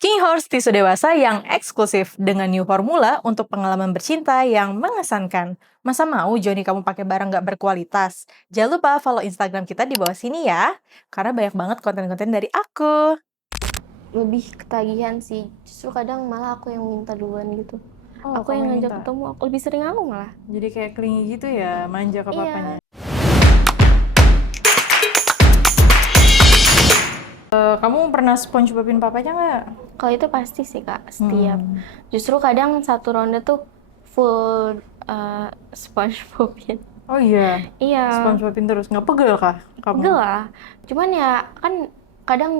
King Horse tisu dewasa yang eksklusif dengan new formula untuk pengalaman bercinta yang mengesankan. Masa mau Joni kamu pakai barang nggak berkualitas? Jangan lupa follow Instagram kita di bawah sini ya, karena banyak banget konten-konten dari aku. Lebih ketagihan sih, justru kadang malah aku yang minta duluan gitu. Oh, Aku kamu yang yang ngajak minta? ketemu, aku lebih sering aku malah. Jadi kayak clingy gitu ya, manja ke Iya. papanya. Kamu pernah SpongeBobin papanya nggak? Kalau itu pasti sih kak, setiap. Justru kadang satu ronde tuh full SpongeBobin. Oh iya, Iya, SpongeBobin terus. Nggak pegel kah pegel kamu? lah. Cuman ya kan kadang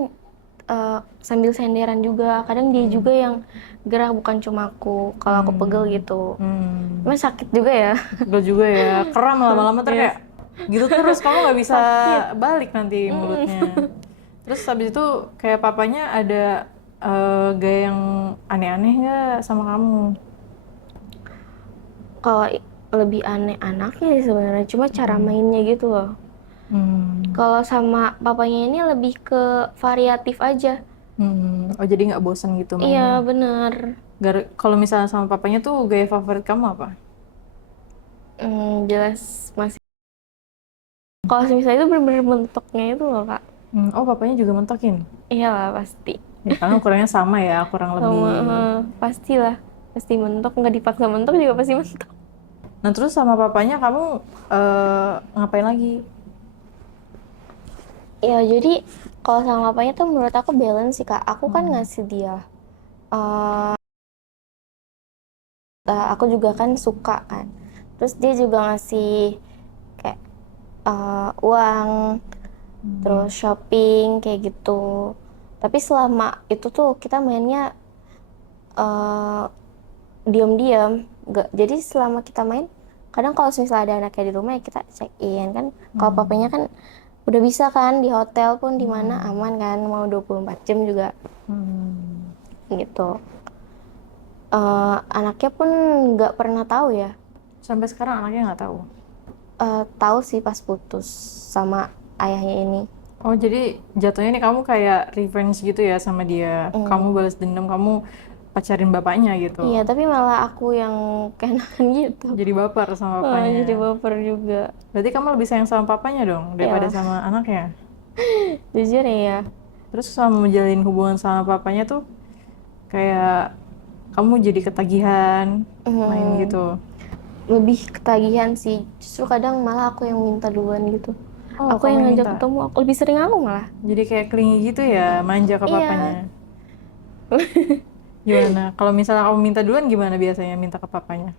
sambil senderan juga, kadang dia juga yang gerak, bukan cuma aku. Kalau aku pegel gitu. Cuma sakit juga ya. Pegel juga ya, kram lama-lama ntar Yes. kayak gitu terus kamu nggak bisa Sakit. balik nanti mulutnya. Terus habis itu kayak papanya ada gaya yang aneh-aneh nggak sama kamu? Kalau lebih aneh anaknya sih sebenarnya, cuma cara mainnya gitu loh. Kalau sama papanya ini lebih ke variatif aja. Oh jadi nggak bosan gitu Iya mainnya? bener. Kalau misalnya sama papanya tuh gaya favorit kamu apa? Jelas masih. Kalau misalnya itu bener-bener bentuknya itu loh kak. Oh papanya juga mentokin? Iyalah pasti. Ya karena ukurannya sama ya, kurang Sama lebih. pastilah, pasti mentok, nggak dipaksa mentok juga pasti mentok. Nah terus sama papanya kamu ngapain lagi? Ya jadi kalau sama papanya tuh menurut aku balance sih kak. Aku kan ngasih dia. eh, aku juga kan suka kan. Terus dia juga ngasih kayak uang, terus shopping kayak gitu. Tapi selama itu tuh kita mainnya uh, diam-diam. Jadi selama kita main, kadang kalau misalnya ada anaknya di rumah ya kita check in kan. Kalau papanya kan udah bisa kan, di hotel pun di mana aman kan, mau 24 jam juga gitu. Anaknya pun nggak pernah tahu ya. Sampai sekarang anaknya nggak tahu. Tahu sih pas putus sama ayahnya ini. Oh, jadi jatuhnya nih kamu kayak revenge gitu ya sama dia. Kamu balas dendam, kamu pacarin bapaknya gitu. Iya, tapi malah aku yang keenakan gitu. Jadi baper sama Jadi bapaknya. baper juga. Berarti kamu lebih sayang sama papanya dong daripada Ya, sama anaknya. jujur ya. Terus sama menjalin hubungan sama papanya tuh kayak kamu jadi ketagihan main Hmm, gitu. lebih ketagihan sih. Justru kadang malah aku yang minta duluan gitu. Oh, Aku kamu yang yang ngajak minta. ketemu, aku lebih sering aku malah. Jadi kayak clingy gitu ya, manja ke Iya. papanya. Gimana? Kalau misalnya kamu minta duluan gimana biasanya minta ke papanya?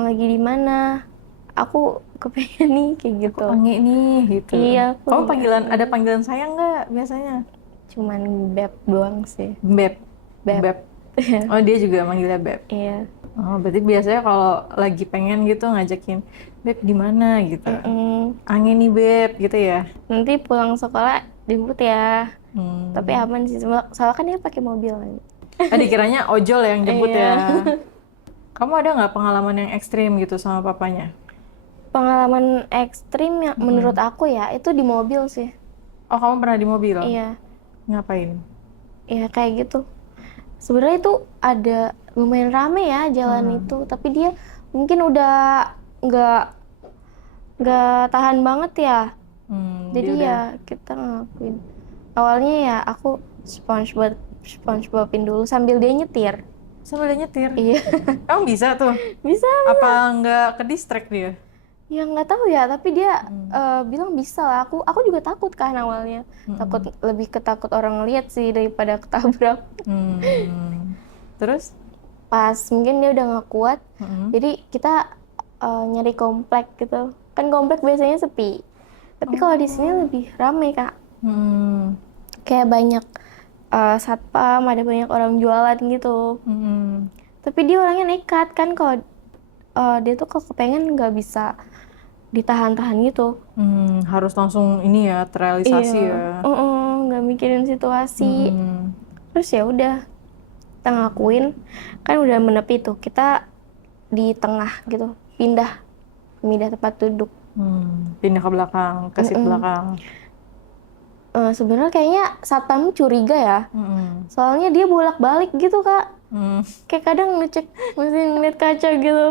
Lagi di mana? Aku kepengen nih kayak Aku gitu. panggil nih gitu. Iya, aku Kamu lagi ada aneh. panggilan sayang nggak biasanya? Cuman beb doang sih. Beb, Beb. beb. Oh dia juga manggilnya beb. Iya. Oh berarti biasanya kalau lagi pengen gitu ngajakin beb di mana gitu. Mm-mm. Angin nih beb gitu ya. Nanti pulang sekolah dijemput ya. Tapi Hmm. aman sih, soalnya kan dia pakai mobil kan. Ah dikiranya ojol yang jemput Iya. ya. Kamu ada nggak pengalaman yang ekstrim gitu sama papanya? Pengalaman ekstrim yang menurut aku ya itu di mobil sih. Oh kamu pernah di mobil? Iya, Ngapain? iya kayak gitu. Sebenarnya itu ada lumayan rame ya jalan itu, tapi dia mungkin udah nggak nggak tahan banget ya. Jadi Dia udah ya kita ngelakuin. Awalnya ya aku SpongeBobin dulu sambil dia nyetir. sambil dia nyetir. Iya, Kamu bisa tuh? bisa. Apa nggak ke distract dia? Ya nggak tahu ya, tapi dia bilang bisa lah. Aku juga takut kan awalnya. Takut, lebih ketakut orang ngeliat sih daripada ketabrak. Hmm. Terus? Pas mungkin dia udah nggak kuat, jadi kita nyari komplek gitu. Kan komplek biasanya sepi. Tapi kalau di sini lebih rame kak. Hmm. Kayak banyak satpam, ada banyak orang jualan gitu. Hmm. Tapi dia orangnya nekat kan, kalau dia tuh kalau kepengen nggak bisa ditahan-tahan gitu. Harus langsung ini ya, terrealisasi Iya, ya. nggak mikirin situasi. Hmm. Terus ya udah, kita ngakuin, kan udah menepi tuh. Kita di tengah gitu, pindah tempat duduk. Pindah ke belakang, ke seat belakang. Sebenarnya kayaknya satpam curiga ya. Soalnya dia bolak-balik gitu, Kak. Kayak kadang ngecek, masih ngeliat kaca gitu.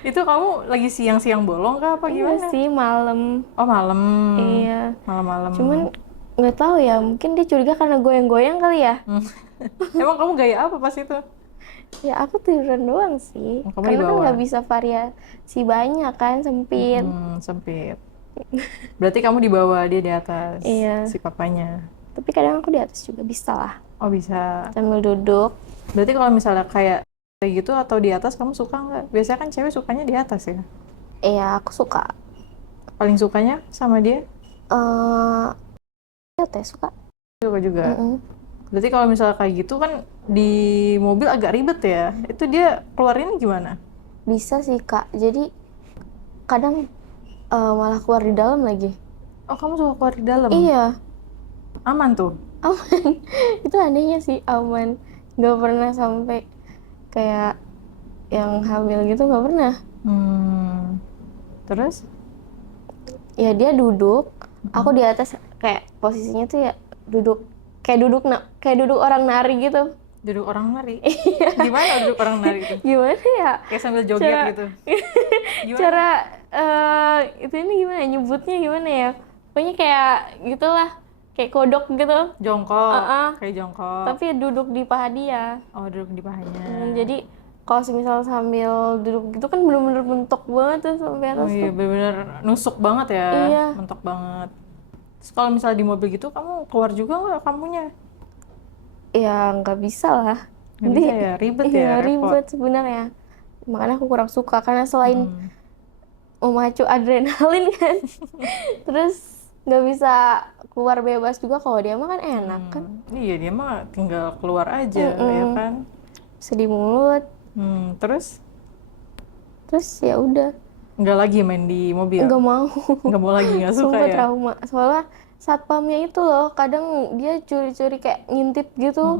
Itu kamu lagi siang-siang bolong kah apa Iya gimana? sih, malam. Oh malam. Iya. Malam-malam. Cuman nggak tahu ya, mungkin dia curiga karena goyang-goyang kali ya. Emang kamu gaya apa pas itu? Ya aku tiduran doang sih. Oh, kamu di Karena kan bawah. nggak bisa variasi banyak kan, sempit. Sempit. Berarti kamu di bawah, dia di atas. Iya. Si papanya. Tapi kadang aku di atas juga bisa lah. Oh bisa. Sambil duduk. Berarti kalau misalnya kayak gitu atau di atas kamu suka nggak? Biasanya kan cewek sukanya di atas ya. Iya, aku suka. Paling sukanya sama dia? eh ya teh suka. Suka juga. Mm-mm. Berarti kalau misalnya kayak gitu kan di mobil agak ribet ya. Itu dia keluarinnya gimana? Bisa sih, Kak. Jadi kadang malah keluar di dalam lagi. Oh kamu suka keluar di dalam? Iya, Aman tuh? aman. Itu anehnya sih, aman. Nggak pernah sampai kayak yang hamil gitu, nggak pernah. Terus? Ya dia duduk, aku di atas, kayak posisinya tuh ya duduk kayak duduk orang nari gitu. Duduk orang nari? Gimana duduk orang nari itu? Gimana ya? Kayak sambil joget gitu? Gimana? Cara itu ini gimana nyebutnya, gimana ya? Pokoknya kayak gitulah, kayak kodok gitu. Jongkok? Uh-uh. Kayak jongkok? Tapi duduk di paha dia. Oh duduk di pahanya. Jadi kalau misal sambil duduk gitu kan bener-bener mentok banget tuh sampai Oh atas iya tuh. bener-bener nusuk banget ya. Iya. Mentok banget. Terus kalau misalnya di mobil gitu kamu keluar juga nggak kamunya? Ya nggak bisa lah. Nggak bisa ya? Ribet ya? Iya, Repot? ribet sebenarnya. Makanya aku kurang suka karena selain memacu adrenalin kan, terus nggak bisa keluar bebas juga. Kalau dia mah kan enak kan, Iya dia mah tinggal keluar aja ya kan. bisa di mulut. Terus Ya udah, nggak lagi main di mobil? nggak mau. Nggak mau lagi, nggak suka Sumpah ya? trauma. Soalnya satpamnya itu loh, kadang dia curi-curi kayak ngintip gitu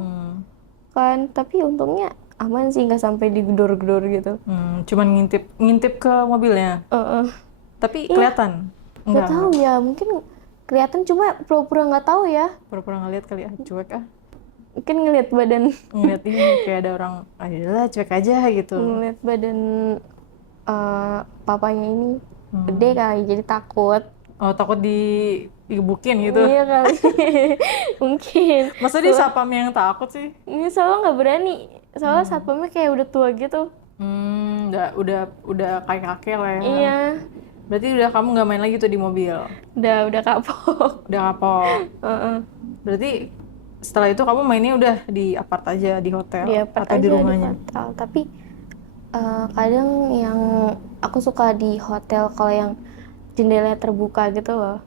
kan. Tapi untungnya aman sih, nggak sampai digedor-gedor gitu. Cuman ngintip ke mobilnya. Tapi kelihatan? Nggak tahu ya, mungkin kelihatan cuma pura-pura nggak tahu ya. Pura-pura ngeliat kali ya, cuek ah. Mungkin ngeliat badan Ngeliat ini kayak ada orang, ayolah cuek aja gitu. ngeliat badan papanya ini gede kali, jadi takut. Oh takut digebukin gitu? Iya kali. Mungkin. Masa dia sapam yang takut sih? Ini soalnya nggak berani. Soalnya satpamnya kayak udah tua gitu. Udah kayak kakek lah ya. Iya. Berarti udah kamu nggak main lagi tuh di mobil? Udah kapok. Udah kapok. Berarti setelah itu kamu mainnya udah di apart aja, di hotel Di apart atau aja, di rumahnya? di hotel. Tapi kadang yang aku suka di hotel kalau yang jendela terbuka gitu loh.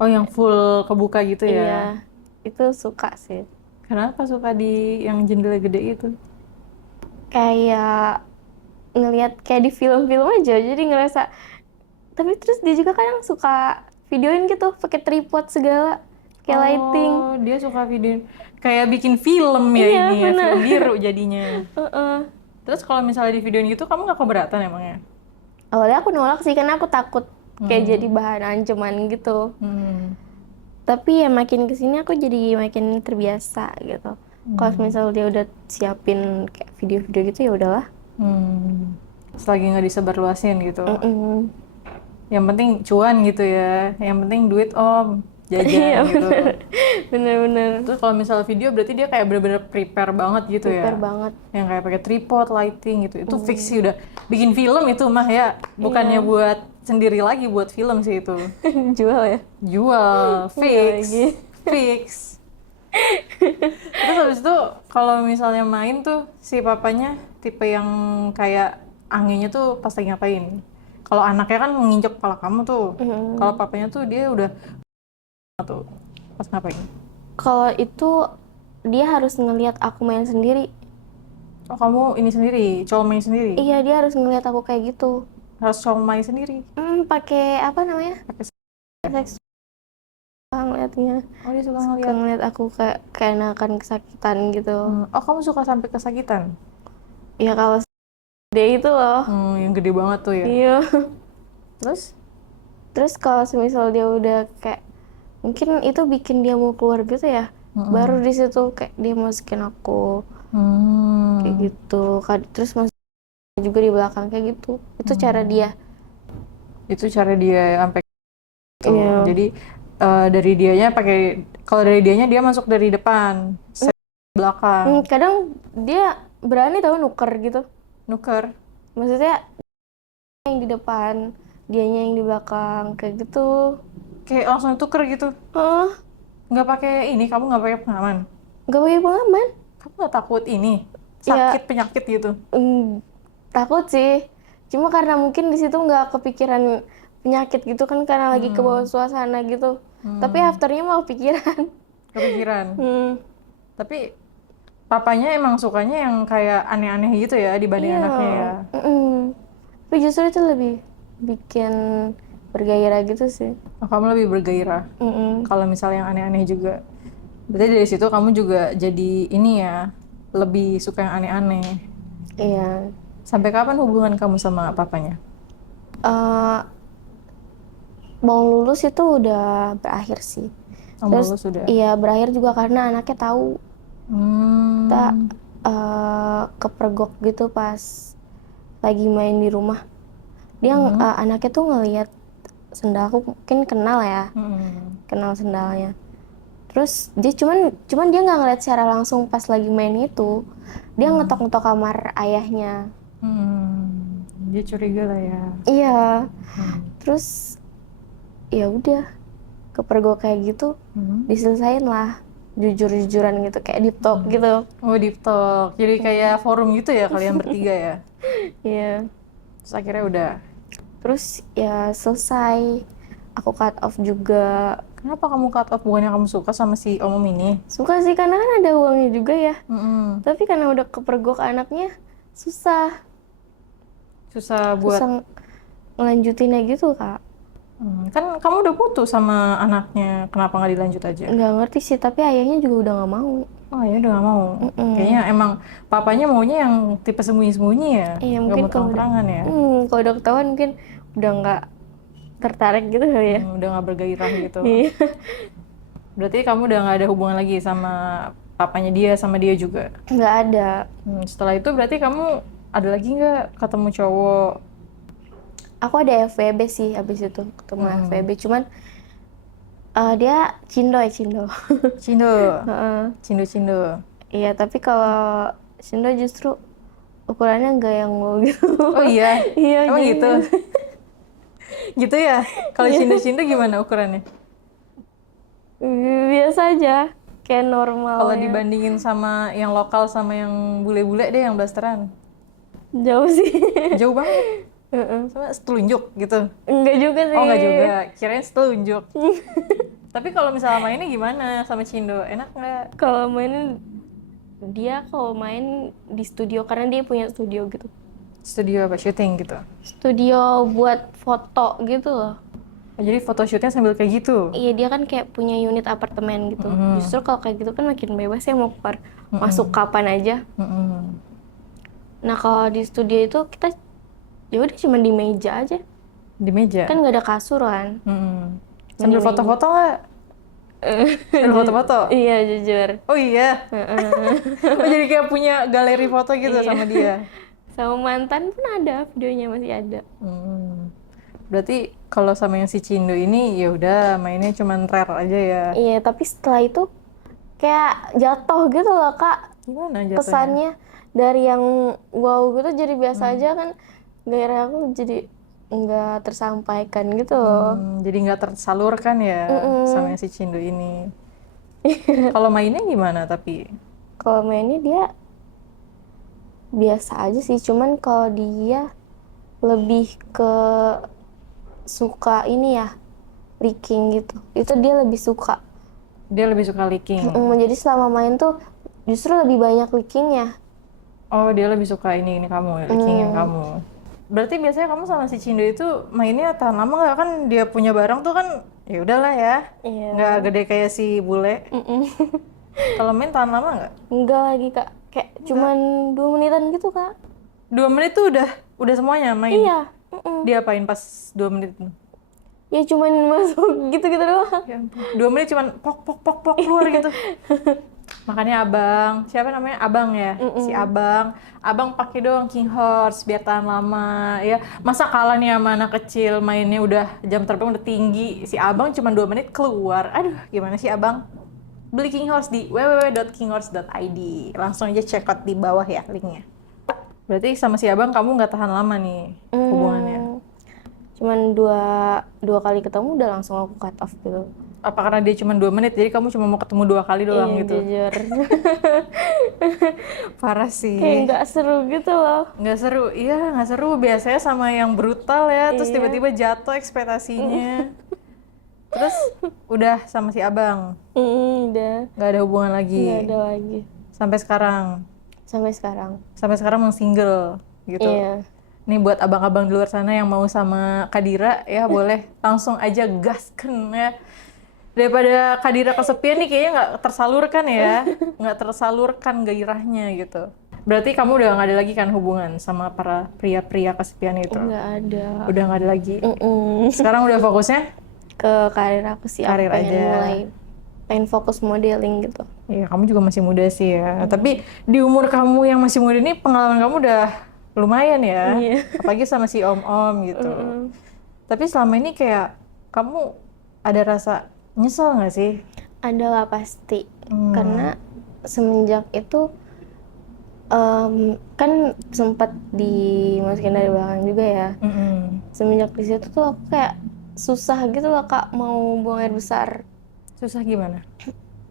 Oh yang full kebuka gitu ya? Iya. Itu suka sih. Kenapa suka di yang jendela gede itu? Kayak ngelihat kayak di film-film aja, jadi ngerasa. Tapi terus dia juga kadang suka videoin gitu pakai tripod segala, kayak lighting. Oh, dia suka video kayak bikin film ya. Iya, ini ya, bener. film biru jadinya. Heeh. Terus kalau misalnya di videoin gitu kamu nggak keberatan emangnya? Awalnya aku nolak sih karena aku takut kayak jadi bahan ancaman gitu. Tapi ya makin kesini aku jadi makin terbiasa gitu. Kalau misal dia udah siapin kayak video-video gitu ya udahlah. Selagi nggak disebarluasin gitu. Mm-mm. Yang penting cuan gitu ya. Yang penting duit om, Iya, jajan gitu. bener-bener Terus kalau misalnya video berarti dia kayak bener-bener prepare banget gitu ya. prepare banget. Yang kayak pakai tripod, lighting gitu. Itu fix sih udah bikin film itu mah ya. Bukannya buat sendiri lagi, buat film sih itu. Jual ya. Jual, fix, lagi. fix. Terus habis itu kalau misalnya main tuh si papanya tipe yang kayak anginnya tuh pas lagi ngapain? Kalau anaknya kan menginjak kepala kamu tuh. Kalau papanya tuh dia udah tuh pas ngapain? Kalau itu dia harus ngelihat aku main sendiri. Oh kamu ini sendiri, colmay sendiri? Iya, dia harus ngelihat aku kayak gitu. Harus colmay sendiri? Pakai apa namanya? Pakai Seks. Ngeliatnya. Oh dia suka Suka ngeliat. ngeliat aku kayak enakan kesakitan gitu. Oh kamu suka sampai kesakitan? Ya kalau gede itu loh. Yang gede banget tuh ya? Iya. Terus? Terus kalau semisal dia udah kayak Mungkin itu bikin dia mau keluar gitu ya. Baru di situ kayak dia masukin aku kayak gitu. Terus masuk juga di belakang kayak gitu. Itu cara dia. Itu cara dia sampai gitu. Iya. Jadi dari dianya pakai, kalau dari dianya dia masuk dari depan, saya belakang, Kadang dia berani tahu nuker gitu. nuker. Maksudnya yang di depan, dianya yang di belakang kayak gitu. Kayak langsung tuker gitu. Hah? Nggak pakai ini, kamu nggak pakai pengaman. Gak pakai pengaman? Kamu nggak takut ini Ya, sakit penyakit gitu? takut sih. Cuma karena mungkin di situ nggak kepikiran penyakit gitu kan karena lagi ke bawah suasana gitu. Tapi afternya mau kepikiran. Kepikiran. Hmm, Tapi papanya emang sukanya yang kayak aneh-aneh gitu ya dibanding iya. anaknya ya. Tapi justru itu lebih bikin bergairah gitu sih. Oh, kamu lebih bergairah. Mm-mm. Kalau misalnya yang aneh-aneh juga. Berarti dari situ kamu juga jadi ini ya, lebih suka yang aneh-aneh. Iya. Sampai kapan hubungan kamu sama papanya? Eh, mau lulus itu udah berakhir sih. Kamu Terus lulus sudah. iya berakhir juga karena anaknya tahu kita Hmm. kepergok gitu pas lagi main di rumah. Dia anaknya tuh ngelihat sendalku, mungkin kenal ya, kenal sendalnya. Terus dia cuman dia nggak ngeliat secara langsung pas lagi main itu. Dia ngetok-ngetok kamar ayahnya. Dia curiga lah ya. Iya. Terus ya udah kepergok kayak gitu, diselesain lah jujur-jujuran gitu kayak deep talk gitu. Oh, deep talk. Jadi kayak forum gitu ya kalian bertiga ya. Iya. Terus akhirnya udah. Terus ya selesai. Aku cut off juga. Kenapa kamu cut off? Bukannya kamu suka sama si Om ini? Suka sih karena kan ada uangnya juga ya. Mm-mm. Tapi karena udah kepergok anaknya susah. Susah buat. Susah ngelanjutinnya gitu, Kak. Kan kamu udah putus sama anaknya, kenapa nggak dilanjut aja? Nggak ngerti sih, tapi ayahnya juga udah nggak mau. Oh ya udah nggak mau. Kayaknya emang papanya maunya yang tipe sembunyi-sembunyi ya, Iya, nggak mungkin mau kalau udah, terang-terangan ya. kalau udah ketahuan mungkin udah nggak tertarik gitu kali ya. Udah nggak bergairah gitu. Iya. Berarti kamu udah nggak ada hubungan lagi sama papanya dia, sama dia juga. Nggak ada. Setelah itu berarti kamu ada lagi nggak ketemu cowok? Aku ada FWB sih abis itu ketemu FWB. Cuman dia cindo. Cindo, Heeh. cindo. Iya, tapi kalau cindo justru ukurannya nggak yang mau gitu. Oh iya, Iya, emang jadi gitu? Gitu ya? Kalau cindo-cindo gimana ukurannya? biasa aja, kayak normal. Kalau dibandingin sama yang lokal sama yang bule-bule deh yang blasteran. Jauh sih. Jauh banget. Sama setelunjuk gitu. Enggak juga sih. Oh nggak juga, kirain setelunjuk. Tapi kalau misalnya mainnya gimana sama Cindo? Enak nggak? Kalau main di studio karena dia punya studio gitu. Studio apa? Syuting gitu? Studio buat foto gitu loh. Oh, jadi photoshootnya sambil kayak gitu? Iya, dia kan kayak punya unit apartemen gitu. Justru kalau kayak gitu kan makin bebas ya mau masuk kapan aja. Nah, kalau di studio itu kita ya udah cuma di meja aja. Di meja? Kan nggak ada kasur kan. Sambil foto-foto nggak? Sambil foto-foto? Iya, jujur. Oh iya? Oh, jadi kayak punya galeri foto gitu sama dia? Sama mantan pun ada, videonya masih ada. Berarti kalau sama yang si Cindo ini ya udah mainnya cuman rare aja ya? Iya, tapi setelah itu kayak jatuh gitu loh, Kak. Gimana jatuhnya? Kesannya dari yang wow gitu jadi biasa aja kan. Gairah aku jadi nggak tersampaikan gitu loh. Jadi nggak tersalurkan ya sama yang si Cindo ini. Kalau mainnya gimana tapi? Kalau mainnya dia biasa aja sih, cuman kalau dia lebih ke suka ini ya, leaking gitu. Itu dia lebih suka. Dia lebih suka leaking. Jadi selama main tuh justru lebih banyak leakingnya. Oh, dia lebih suka ini kamu, leakingin kamu. Berarti biasanya kamu sama si Cindo itu mainnya tahan lama nggak? Kan dia punya barang tuh kan ya udahlah ya. Iya. Nggak gede kayak si bule. Kalau main tahan lama nggak? Enggak lagi, Kak. Kayak cuman 2 menitan gitu, Kak. 2 menit tuh udah semuanya main? Iya. Dia apain pas 2 menit itu? Ya cuman masuk gitu-gitu doang. Ya ampun. 2 menit cuman pok pok pok pok keluar gitu. Makanya abang, siapa namanya? Abang ya? Si Mm-mm. abang pakai doang King Horse biar tahan lama ya. Masa kalah nih sama anak kecil mainnya udah jam terbang udah tinggi. Si abang cuma 2 menit keluar. Aduh, gimana sih abang? Beli King Horse di www.kinghorse.id. Langsung aja check out di bawah ya linknya. Berarti sama si abang kamu nggak tahan lama nih hubungannya. Hmm, cuman dua kali ketemu udah langsung aku cut off gitu. Apa karena dia cuma 2 menit, jadi kamu cuma mau ketemu 2 kali doang Iya gitu? jujur. Parah Kayak sih. nggak seru gitu loh. Nggak seru, iya nggak seru. Biasanya sama yang brutal ya, terus Iya. tiba-tiba jatuh ekspektasinya. Terus udah sama si abang, Udah nggak ada hubungan nggak lagi. ada lagi Sampai sekarang. sampai sekarang. Sampai sekarang mau single gitu. Iya. Nih buat abang-abang di luar sana yang mau sama Kadira ya boleh langsung aja gasken ya. Daripada Kadira kesepian nih kayaknya nggak tersalurkan ya, nggak tersalurkan gairahnya gitu. Berarti kamu udah nggak ada lagi kan hubungan sama para pria-pria kesepian itu? Nggak ada. Udah nggak ada lagi. Mm-mm. Sekarang udah fokusnya Ke karir aku sih, aku karir aja. pengen fokus modeling gitu. Iya, kamu juga masih muda sih ya. Tapi di umur kamu yang masih muda ini pengalaman kamu udah lumayan ya. Iya. Apalagi sama si om-om gitu. Mm-mm. Tapi selama ini kayak kamu ada rasa nyesel nggak sih? Adalah pasti. Hmm. Karena semenjak itu kan sempat dimasukin dari belakang juga ya. Mm-mm. Semenjak di situ tuh aku kayak susah gitu loh Kak mau buang air besar. Susah gimana?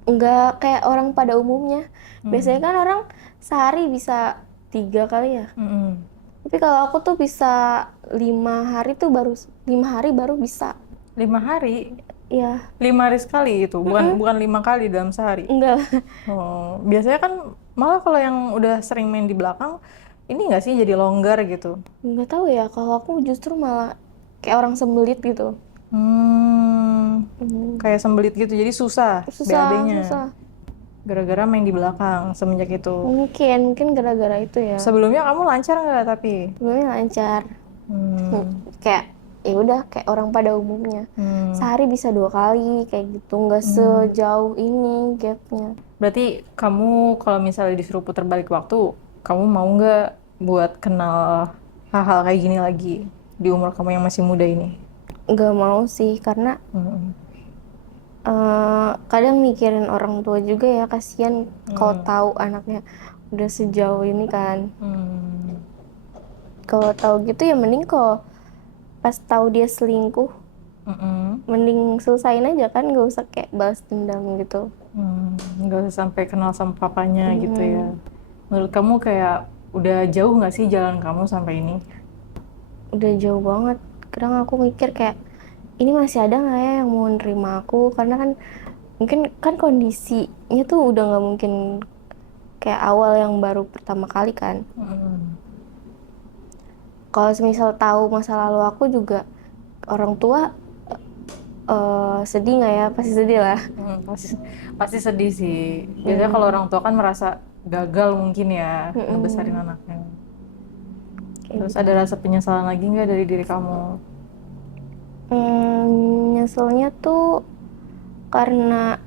Nggak kayak orang pada umumnya. Biasanya kan orang sehari bisa 3 kali ya. Mm-mm. Tapi kalau aku tuh bisa 5 hari tuh baru 5 hari baru bisa. 5 hari? Ya, 5 hari sekali itu? Bukan 5 kali dalam sehari? enggak. Oh, biasanya kan malah kalau yang udah sering main di belakang, ini nggak sih jadi longgar gitu? Nggak tahu ya. Kalau aku justru malah kayak orang sembelit gitu. Hmm, Hmm, kayak sembelit gitu, jadi susah susah, BAB-nya. susah. Gara-gara main di belakang semenjak itu. Mungkin gara-gara itu ya. Sebelumnya kamu lancar nggak tapi? Sebelumnya lancar. Kayak ya udah kayak orang pada umumnya. Sehari bisa 2 kali kayak gitu. Nggak sejauh ini gapnya. Berarti kamu kalau misalnya disuruh putar balik waktu, kamu mau nggak buat kenal hal-hal kayak gini lagi di umur kamu yang masih muda ini? Nggak mau sih karena Hmm. kadang mikirin orang tua juga ya, kasihan kalau tahu anaknya udah sejauh ini kan. Hmm. Kalau tahu gitu ya mending kalau pas tahu dia selingkuh Mm-mm. mending selesain aja kan, nggak usah kayak balas dendam gitu. Nggak usah sampai kenal sama papanya gitu ya. Menurut kamu kayak udah jauh nggak sih jalan kamu sampai ini? Udah jauh banget. Kadang aku mikir kayak ini masih ada nggak ya yang mau nerima aku, karena kan mungkin kan kondisinya tuh udah nggak mungkin kayak awal yang baru pertama kali kan. Kalau semisal tahu masa lalu aku juga, orang tua sedih nggak ya? Pasti sedih lah. Pasti sedih sih. Biasanya kalau orang tua kan merasa gagal mungkin ya ngebesarin anaknya. Terus ada rasa penyesalan lagi nggak dari diri kamu? Nyeselnya tuh karena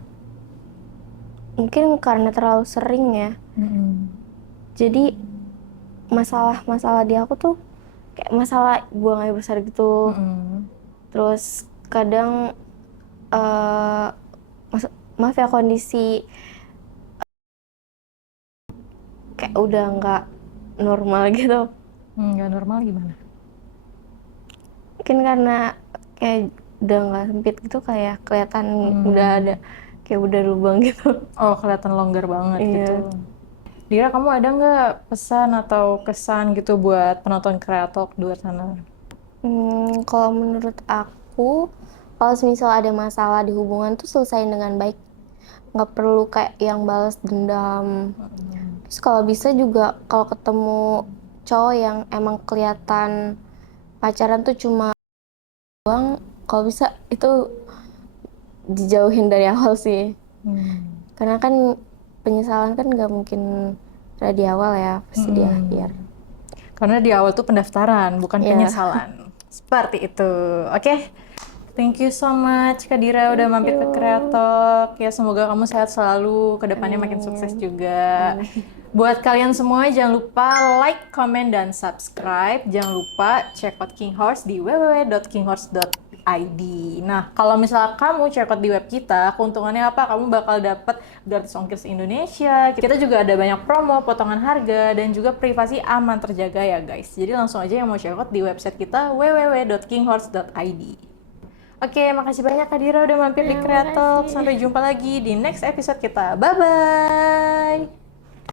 mungkin karena terlalu sering ya. Jadi masalah-masalah di aku tuh kayak masalah buang air besar gitu. Terus kadang maaf ya, kondisi kayak udah nggak normal gitu. Nggak normal gimana? Mungkin karena kayak udah nggak sempit gitu, kayak kelihatan udah ada kayak udah lubang gitu. Oh, kelihatan longgar banget Iya. gitu. Dira, kamu ada nggak pesan atau kesan gitu buat penonton Kreatok di luar sana? Kalau menurut aku, kalau misal ada masalah di hubungan tuh selesain dengan baik. Nggak perlu kayak yang balas dendam. Terus kalau bisa juga kalau ketemu cowok yang emang kelihatan pacaran tuh cuma doang, kalau bisa itu dijauhin dari awal sih. Karena kan penyesalan kan nggak mungkin ada di awal ya, pasti di akhir. Karena di awal tuh pendaftaran, bukan Iya. penyesalan. Seperti itu. Oke. Thank you so much Kak Dira udah Thank mampir ke you. Kreatok. Ya semoga kamu sehat selalu, kedepannya makin sukses Amin. juga. Amin. Buat kalian semua jangan lupa like, comment, dan subscribe. Jangan lupa check out King Horse di www.kinghorse.id. Nah, kalau misalnya kamu check out di web kita, keuntungannya apa? Kamu bakal dapet gratis ongkir se-Indonesia. Kita juga ada banyak promo, potongan harga, dan juga privasi aman terjaga ya guys. Jadi langsung aja yang mau check out di website kita www.kinghorse.id. Oke, makasih banyak Kak Dira udah mampir di Ya, Kreatok. makasih. Sampai jumpa lagi di next episode kita. Bye-bye!